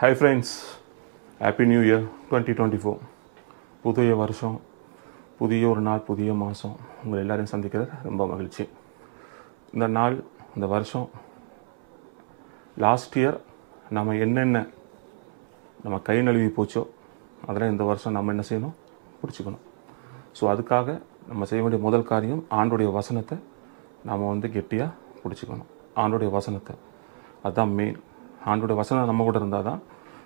Hi friends, happy new year 2024. புதிய வருஷம், புதிய ஒரு நாள், புதிய மாதம் உங்கள் எல்லோரையும் சந்திக்கிறது ரொம்ப மகிழ்ச்சி. இந்த நாள், இந்த வருஷம், லாஸ்ட் இயர் நம்ம என்னென்ன நம்ம கை நழுவி போச்சோ அதெல்லாம் இந்த வருஷம் நம்ம என்ன செய்யணும், பிடிச்சிக்கணும். ஸோ அதுக்காக நம்ம செய்ய வேண்டிய முதல் காரியம், ஆண்டுடைய வசனத்தை நாம் கெட்டியாக பிடிச்சிக்கணும். ஆண்டுடைய வசனத்தை, அதுதான் மெயின். ஆண்டுடைய வசனம் நம்ம கூட இருந்தால் தான்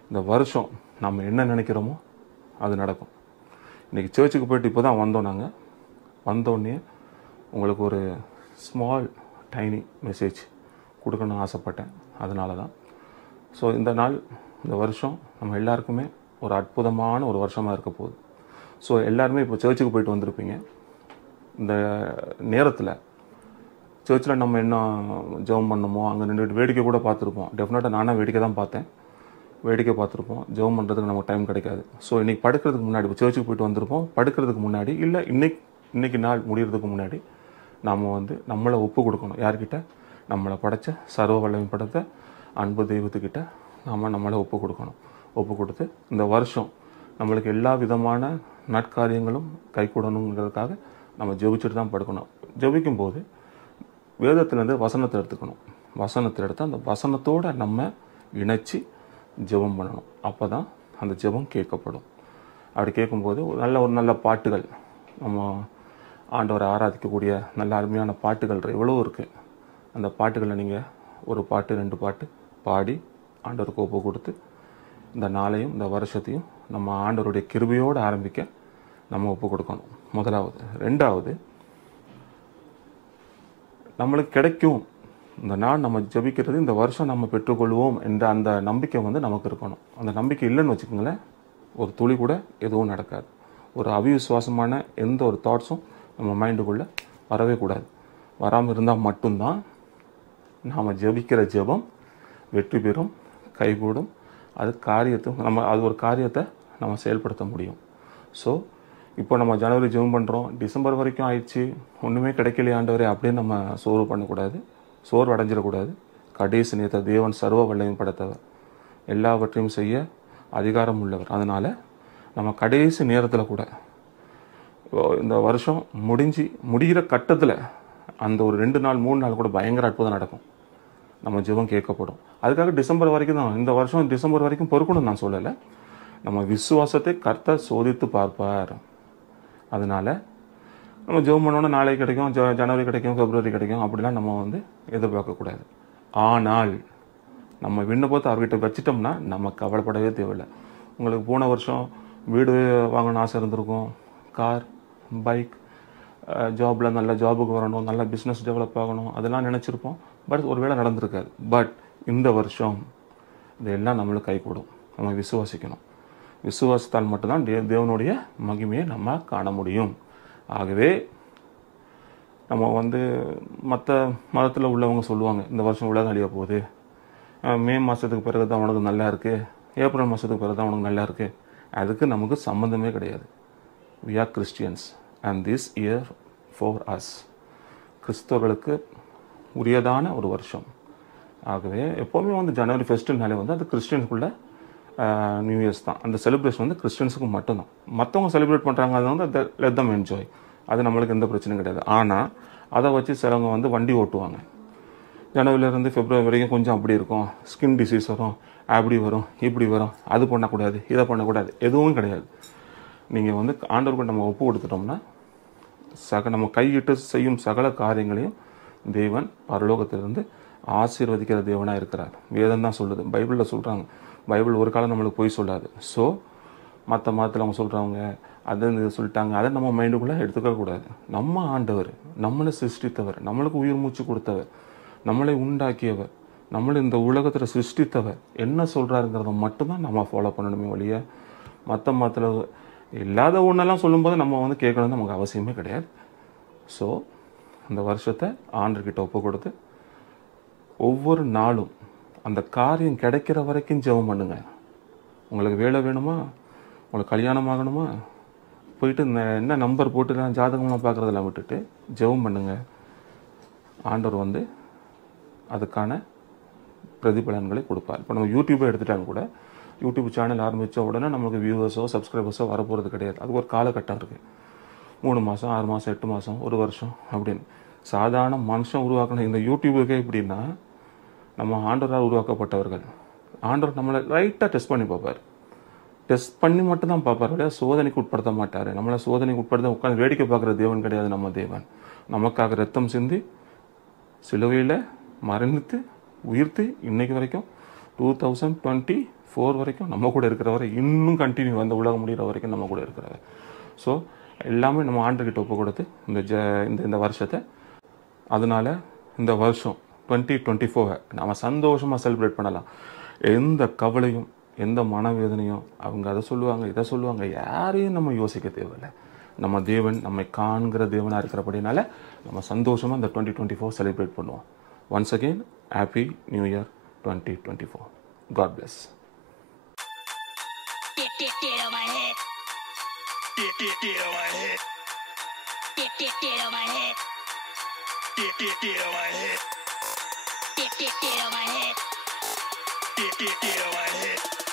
இந்த வருஷம் நம்ம என்ன நினைக்கிறோமோ அது நடக்கும். இன்றைக்கி சர்ச்சுக்கு போய்ட்டு இப்போ தான் வந்தோம். நாங்கள் வந்தோடனே உங்களுக்கு ஒரு ஸ்மால் டைனி மெசேஜ் கொடுக்கணும்னு ஆசைப்பட்டேன். அதனால தான். ஸோ இந்த நாள், இந்த வருஷம் நம்ம எல்லாருக்குமே ஒரு அற்புதமான ஒரு வருஷமாக இருக்க போகுது. ஸோ எல்லாருமே இப்போ சர்ச்சுக்கு போயிட்டு வந்திருப்பீங்க. இந்த நேரத்தில் சர்ச்சில் நம்ம என்ன ஜெபம் பண்ணணுமோ அங்கே நின்றுட்டு வேடிக்கை கூட பார்த்துருப்போம். டெஃபினட்டாக நானாக வேடிக்கை தான் பார்த்தேன். வேடிக்கை பார்த்துருப்போம். ஜெபம் பண்ணுறதுக்கு நமக்கு டைம் கிடைக்காது. ஸோ இன்றைக்கி படுக்கிறதுக்கு முன்னாடி, இப்போ சர்ச்சுக்கு போயிட்டு வந்திருப்போம், படுக்கிறதுக்கு முன்னாடி இல்லை இன்றைக்கி நாள் முடிகிறதுக்கு முன்னாடி நாம் நம்மளை ஒப்பு கொடுக்கணும். யார்கிட்ட? நம்மளை படைத்த சர்வ வல்லமை படைத்த அன்பு தெய்வத்துக்கிட்ட நம்மளை ஒப்பு கொடுக்கணும். ஒப்பு கொடுத்து இந்த வருஷம் நம்மளுக்கு எல்லா விதமான நற்காரியங்களும் கைகூடணுங்கிறதுக்காக நம்ம ஜெபிச்சுட்டு தான் படுக்கணும். ஜெபிக்கும்போது வேதத்திலேருந்து வசனத்தை எடுத்துக்கணும். வசனத்தை எடுத்து அந்த வசனத்தோடு நம்ம இணைச்சி ஜெபம் பண்ணணும். அப்போ தான் அந்த ஜெபம் கேட்கப்படும். அப்படி கேட்கும்போது ஒரு நல்ல பாட்டுகள், நம்ம ஆண்டவரை ஆராதிக்கக்கூடிய நல்ல அருமையான பாட்டுகள் எவ்வளோ இருக்குது. அந்த பாட்டுகளை நீங்கள் ஒரு பாட்டு 2 பாட்டு பாடி ஆண்டவருக்கு ஒப்பு கொடுத்து இந்த நாளையும் இந்த வருஷத்தையும் நம்ம ஆண்டவருடைய கிருபையோடு ஆரம்பிக்க நம்ம ஒப்பு கொடுக்கணும். முதலாவது. 2வது, நம்மளுக்கு கிடைக்கும் இந்த நாள், நம்ம ஜெபிக்கிறது இந்த வருஷம் நம்ம பெற்றுக்கொள்வோம் என்ற அந்த நம்பிக்கை நமக்கு இருக்கணும். அந்த நம்பிக்கை இல்லைன்னு வச்சுக்கோங்களேன், ஒரு துளி கூட எதுவும் நடக்காது. ஒரு அவிசுவாசமான எந்த ஒரு தாட்ஸும் நம்ம மைண்டுக்குள்ளே வரவே கூடாது. வராமல் இருந்தால் மட்டும்தான் நாம் ஜெபிக்கிற ஜெபம் வெற்றி பெறும், கைகூடும். அது ஒரு காரியத்தை நம்ம செயல்படுத்த முடியும். ஸோ இப்போ நம்ம ஜனவரி ஜெபம் பண்ணுறோம், டிசம்பர் வரைக்கும் ஆயிடுச்சு, ஒன்றுமே கிடைக்கலையே ஆண்டவரே அப்படின்னு நம்ம சோர்வு பண்ணக்கூடாது, சோர்வு அடைஞ்சிடக்கூடாது. கடைசி நேரத்தில் தேவன் சர்வ வல்லமையும் படைத்தவர், எல்லாவற்றையும் செய்ய அதிகாரம் உள்ளவர். அதனால் நம்ம கடைசி நேரத்தில் கூட இந்த வருஷம் முடிகிற கட்டத்தில் அந்த ஒரு 2 நாள் 3 நாள் கூட பயங்கர அற்புதம் நடக்கும். நம்ம ஜெபம் கேட்கப்படும். அதுக்காக டிசம்பர் வரைக்கும் தான், இந்த வருஷம் டிசம்பர் வரைக்கும் பொறுக்கணும்னு நான் சொல்லலை. நம்ம விசுவாசத்தை கர்த்தர் சோதித்து பார்ப்பார். அதனால் நம்ம ஜெபம் பண்ணோன்னா நாளைக்கு கிடைக்கும், ஜனவரி கிடைக்கும், பிப்ரவரி கிடைக்கும் அப்படிலாம் நம்ம எதிர்பார்க்கக்கூடாது. ஆனால் நம்ம விண்ணப்பத்தை அவர்கிட்ட வச்சிட்டோம்னா நம்ம கவலைப்படவே தேவையில்லை. உங்களுக்கு போன வருஷம் வீடு வாங்கணும்னு ஆசை இருந்திருக்கும், கார், பைக், ஜாபில் நல்ல ஜாபுக்கு வரணும், நல்ல பிஸ்னஸ் டெவலப் ஆகணும், அதெல்லாம் நினச்சிருப்போம். பட் ஒரு வேளை நடந்திருக்காது. பட் இந்த வருஷம் இதெல்லாம் நம்மளுக்கு கைகூடும். நம்ம விசுவாசிக்கணும். விசுவாசத்தால் மட்டும்தான் தேவனுடைய மகிமையை நம்ம காண முடியும். ஆகவே நம்ம மற்ற மதத்தில் உள்ளவங்க சொல்லுவாங்க, இந்த வருஷம் உலகம் அழிய போகுது, மே மாதத்துக்கு பிறகு தான் உனக்கு நல்லா இருக்குது, ஏப்ரல் மாதத்துக்கு பிறகு தான் உனக்கு நல்லா இருக்குது. அதுக்கு நமக்கு சம்மந்தமே கிடையாது. we are Christians and this year for us. கிறிஸ்தவர்களுக்கு உரியதான ஒரு வருஷம். ஆகவே எப்போவுமே ஜனவரி ஃபெஸ்ட்டுனாலே அது கிறிஸ்டியன்ஸுக்குள்ள நியூ இயர்ஸ் தான். அந்த செலிப்ரேஷன் கிறிஸ்டியன்ஸுக்கு மட்டும்தான். மற்றவங்க செலிப்ரேட் பண்ணுறாங்க, அது லெட் தம் என்ஜாய், அது நம்மளுக்கு எந்த பிரச்சனையும் கிடையாது. ஆனால் அதை வச்சு சிலவங்க வண்டி ஓட்டுவாங்க. ஜனவரியிலேருந்து பிப்ரவரி வரைக்கும் கொஞ்சம் அப்படி இருக்கும், ஸ்கின் டிசீஸ் வரும், அப்படி வரும், இப்படி வரும், அது பண்ணக்கூடாது, இதை பண்ணக்கூடாது, எதுவும் கிடையாது. நீங்கள் ஆண்டவருக்கு நம்ம ஒப்பு கொடுத்துட்டோம்னா நம்ம கையிட்டு செய்யும் சகல காரியங்களையும் தேவன் பரலோகத்திலிருந்து ஆசீர்வதிக்கிற தேவனாக இருக்கிறார். வேதம் தான் சொல்லுது, பைபிளில் சொல்கிறாங்க. பைபிள் ஒரு காலம் நம்மளுக்கு போய் சொல்லாது. ஸோ மற்ற மதத்தில் அவங்க சொல்கிறவங்க அதை சொல்லிட்டாங்க, அதை நம்ம மைண்டுக்குள்ளே எடுத்துக்கக்கூடாது. நம்ம ஆண்டவர், நம்மளை சிருஷ்டித்தவர், நம்மளுக்கு உயிர் மூச்சு கொடுத்தவர், நம்மளை உண்டாக்கியவர், நம்மளை இந்த உலகத்தில் சிருஷ்டித்தவர் என்ன சொல்கிறாருங்கிறத மட்டும்தான் நம்ம ஃபாலோ பண்ணணுமே ஒழிய மற்ற மதத்தில் இல்லாத ஒன்றெல்லாம் சொல்லும்போது நம்ம கேட்கணும்னு நமக்கு அவசியமே கிடையாது. ஸோ இந்த வருஷத்தை ஆண்டர்கிட்ட ஒப்பு கொடுத்து ஒவ்வொரு நாளும் அந்த காரியம் கிடைக்கிற வரைக்கும் ஜெபம் பண்ணுங்க. உங்களுக்கு வேலை வேணுமா, உங்களுக்கு கல்யாணம் ஆகணுமா, போயிட்டு என்ன நம்பர் போட்டு ஜாதகம்லாம் பார்க்குறதெல்லாம் விட்டுட்டு ஜெபம் பண்ணுங்க. ஆண்டவர் அதுக்கான பிரதிபலன்களை கொடுப்பார். இப்போ நம்ம யூடியூப்பை எடுத்துட்டாங்க கூட யூடியூப் சேனல் ஆரம்பித்த உடனே நமக்கு வியூவர்ஸோ சப்ஸ்கிரைபர்ஸோ வரப்போகிறது கிடையாது. அது ஒரு காலகட்டம் இருக்குது. 3 மாதம் 6 மாதம் 8 மாதம் 1 வருஷம் அப்படின்னு சாதாரண மனுஷன் உருவாக்கின இந்த யூடியூபுக்கே எப்படின்னா, நம்ம ஆண்டவரால் உருவாக்கப்பட்டவர்கள். ஆண்டவர் நம்மளை லைட்டாக டெஸ்ட் பண்ணி பார்ப்பார். டெஸ்ட் பண்ணி மட்டும் தான் பார்ப்பார், இல்லையா? சோதனைக்கு உட்படுத்த மாட்டார். நம்மளை சோதனைக்கு உட்படுத்த உட்காந்து வேடிக்கை பார்க்குற தேவன் கிடையாது நம்ம தேவன். நமக்காக ரத்தம் சிந்தி சிலுவையில் மரணித்து உயிர்த்து இன்னைக்கு வரைக்கும் 2024 வரைக்கும் நம்ம கூட இருக்கிறவரை, இன்னும் கண்டினியூ அந்த உலகம் முடிகிற வரைக்கும் நம்ம கூட இருக்கிறவர். ஸோ எல்லாமே நம்ம ஆண்டுகிட்ட ஒப்பு கொடுத்து இந்த வருஷத்தை, அதனால் இந்த வருஷம் 2024 நம்ம சந்தோஷமாக செலிப்ரேட் பண்ணலாம். எந்த கவலையும் எந்த மனவேதனையும், அவங்க அதை சொல்லுவாங்க இதை சொல்லுவாங்க, யாரையும் நம்ம யோசிக்க தேவையில்லை. நம்ம தேவன் நம்மை காண்கிற தேவனாக இருக்கிறபடினால நம்ம சந்தோஷமாக இந்த 2024 செலிப்ரேட் பண்ணுவோம். Once again happy new year 2024. God bless. Get on my head.